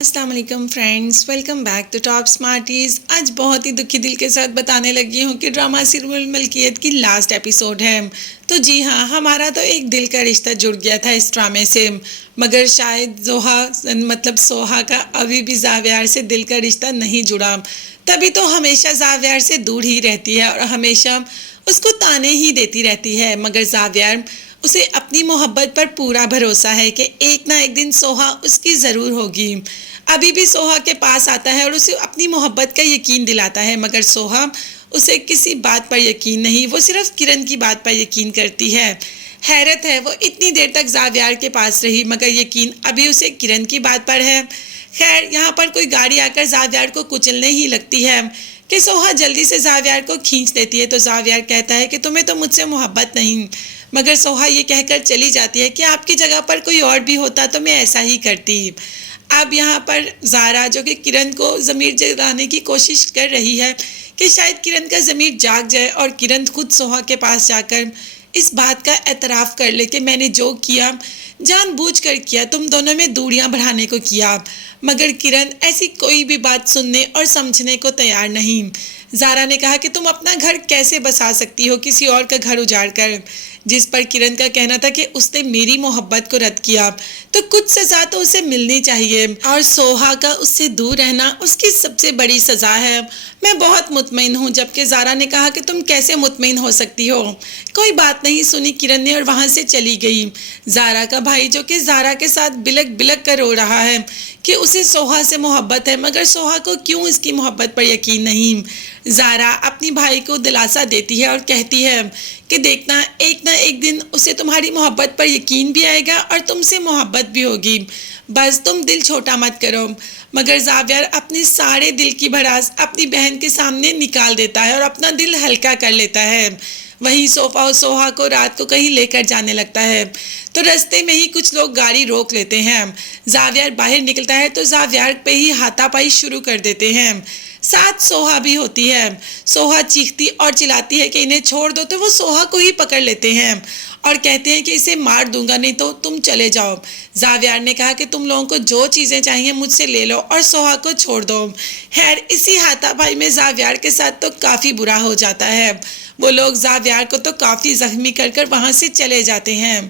अस्सलाम वालेकुम friends, welcome back to Top Smarties. आज बहुत ही दुखी दिल के साथ बताने लगी हूँ कि ड्रामा सीरियल मलकियत की लास्ट एपिसोड है। तो जी हाँ, हमारा तो एक दिल का रिश्ता जुड़ गया था इस ड्रामे से, मगर शायद सोहा का अभी भी जावियार से दिल का रिश्ता नहीं जुड़ा। तभी तो हमेशा जावियार से दूर ही रहती है और हमेशा उसको ताने ही देती रहती है। मगर जावियार उसे अपनी मोहब्बत पर पूरा भरोसा है कि एक ना एक दिन सोहा उसकी ज़रूर होगी। अभी भी सोहा के पास आता है और उसे अपनी मोहब्बत का यकीन दिलाता है, मगर सोहा उसे किसी बात पर यकीन नहीं, वो सिर्फ किरण की बात पर यकीन करती है। हैरत है, वो इतनी देर तक जावियार के पास रही मगर यकीन अभी उसे किरण की बात पर है। खैर, यहाँ पर कोई गाड़ी आकर जावियार को कुचलने ही लगती है कि सोहा जल्दी से जावियार को खींच लेती है। तो जावियार कहता है कि तुम्हें तो मुझसे मोहब्बत नहीं, मगर सोहा ये कहकर चली जाती है कि आपकी जगह पर कोई और भी होता तो मैं ऐसा ही करती। अब यहाँ पर ज़ारा जो कि किरण को ज़मीर जगाने की कोशिश कर रही है कि शायद किरण का ज़मीर जाग जाए और किरण खुद सोहा के पास जाकर इस बात का एतराफ़ कर ले कि मैंने जो किया जानबूझकर किया, तुम दोनों में दूरियां बढ़ाने को किया। मगर किरण ऐसी कोई भी बात सुनने और समझने को तैयार नहीं। ज़ारा ने कहा कि तुम अपना घर कैसे बसा सकती हो किसी और का घर उजाड़ कर, जिस पर किरण का कहना था कि उसने मेरी मोहब्बत को रद्द किया तो कुछ सज़ा तो उसे मिलनी चाहिए और सोहा का उससे दूर रहना उसकी सबसे बड़ी सज़ा है। मैं बहुत मुतमईन हूँ। जबकि ज़ारा ने कहा कि तुम कैसे मुतमईन हो सकती हो। कोई बात नहीं सुनी किरण ने और वहाँ से चली गई। ज़ारा का भाई जो कि ज़ारा के साथ बिलक बिलक कर रो रहा है कि उसे सोहा से मोहब्बत है, मगर सोहा को क्यों इसकी मोहब्बत पर यकीन नहीं। ज़ारा अपनी भाई को दिलासा देती है और कहती है कि देखना एक ना एक दिन उसे तुम्हारी मोहब्बत पर यकीन भी आएगा और तुमसे मोहब्बत भी होगी, बस तुम दिल छोटा मत करो। मगर जावियार अपने सारे दिल की भड़ास अपनी बहन के सामने निकाल देता है और अपना दिल हल्का कर लेता है। वहीं सोहा को रात को कहीं लेकर जाने लगता है तो रास्ते में ही कुछ लोग गाड़ी रोक लेते हैं। जावियार बाहर निकलता है तो जावियार पे ही हाथापाई शुरू कर देते हैं। साथ सोहा भी होती है। सोहा चीखती और चिल्लाती है कि इन्हें छोड़ दो, तो वो सोहा को ही पकड़ लेते हैं और कहते हैं कि इसे मार दूंगा नहीं तो तुम चले जाओ। जावियार ने कहा कि तुम लोगों को जो चीज़ें चाहिए मुझसे ले लो और सोहा को छोड़ दो। खैर, इसी हाथापाई में जावियार के साथ तो काफ़ी बुरा हो जाता है। वो लोग जावियार को तो काफ़ी जख्मी कर कर वहाँ से चले जाते हैं।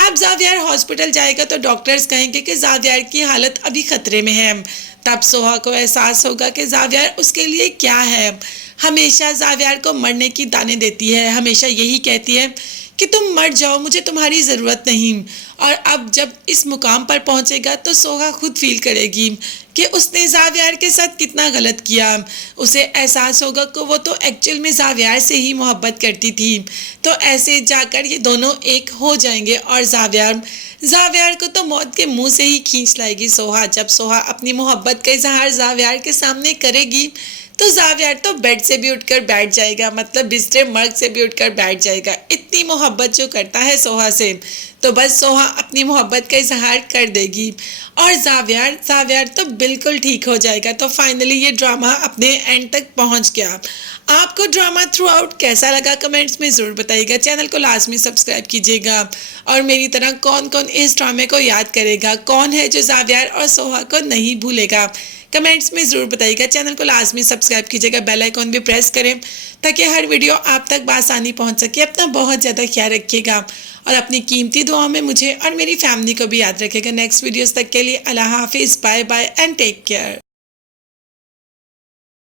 अब जावियार हॉस्पिटल जाएगा तो डॉक्टर्स कहेंगे कि जावियार की हालत अभी खतरे में है। तब सोहा को एहसास होगा कि जावियार उसके लिए क्या है। हमेशा जावियार को मरने की दाने देती है, हमेशा यही कहती है कि तुम मर जाओ, मुझे तुम्हारी ज़रूरत नहीं। और अब जब इस मुकाम पर पहुंचेगा तो सोहा खुद फील करेगी कि उसने जावियार के साथ कितना गलत किया। उसे एहसास होगा कि वो तो एक्चुअल में जावियार से ही मोहब्बत करती थी। तो ऐसे जाकर ये दोनों एक हो जाएंगे और जावियार को तो मौत के मुंह से ही खींच लाएगी सोहा। जब सोहा अपनी मोहब्बत का इजहार जावियार के सामने करेगी तो जावियार तो बेड से भी उठकर बैठ जाएगा, मतलब बिस्तर मर्ग से भी उठकर बैठ जाएगा। इतनी मोहब्बत जो करता है सोहा से, तो बस सोहा अपनी मोहब्बत का इजहार कर देगी और जावियार तो बिल्कुल ठीक हो जाएगा। तो फाइनली ये ड्रामा अपने एंड तक पहुंच गया। आपको ड्रामा थ्रू आउट कैसा लगा कमेंट्स में ज़रूर बताइएगा। चैनल को लाजमी सब्सक्राइब कीजिएगा और मेरी तरह कौन कौन इस ड्रामे को याद करेगा, कौन है जो जावियार और सोहा को नहीं भूलेगा, कमेंट्स में ज़रूर बताइएगा। चैनल को लाजमी सब्सक्राइब कीजिएगा, बेल आइकॉन भी प्रेस करें ताकि हर वीडियो आप तक बआसानी पहुंच सके। अपना बहुत ज़्यादा ख्याल रखिएगा और अपनी कीमती दुआओं में मुझे और मेरी फैमिली को भी याद रखिएगा। नेक्स्ट वीडियोस तक के लिए अल्लाह हाफिज़, bye bye and take care.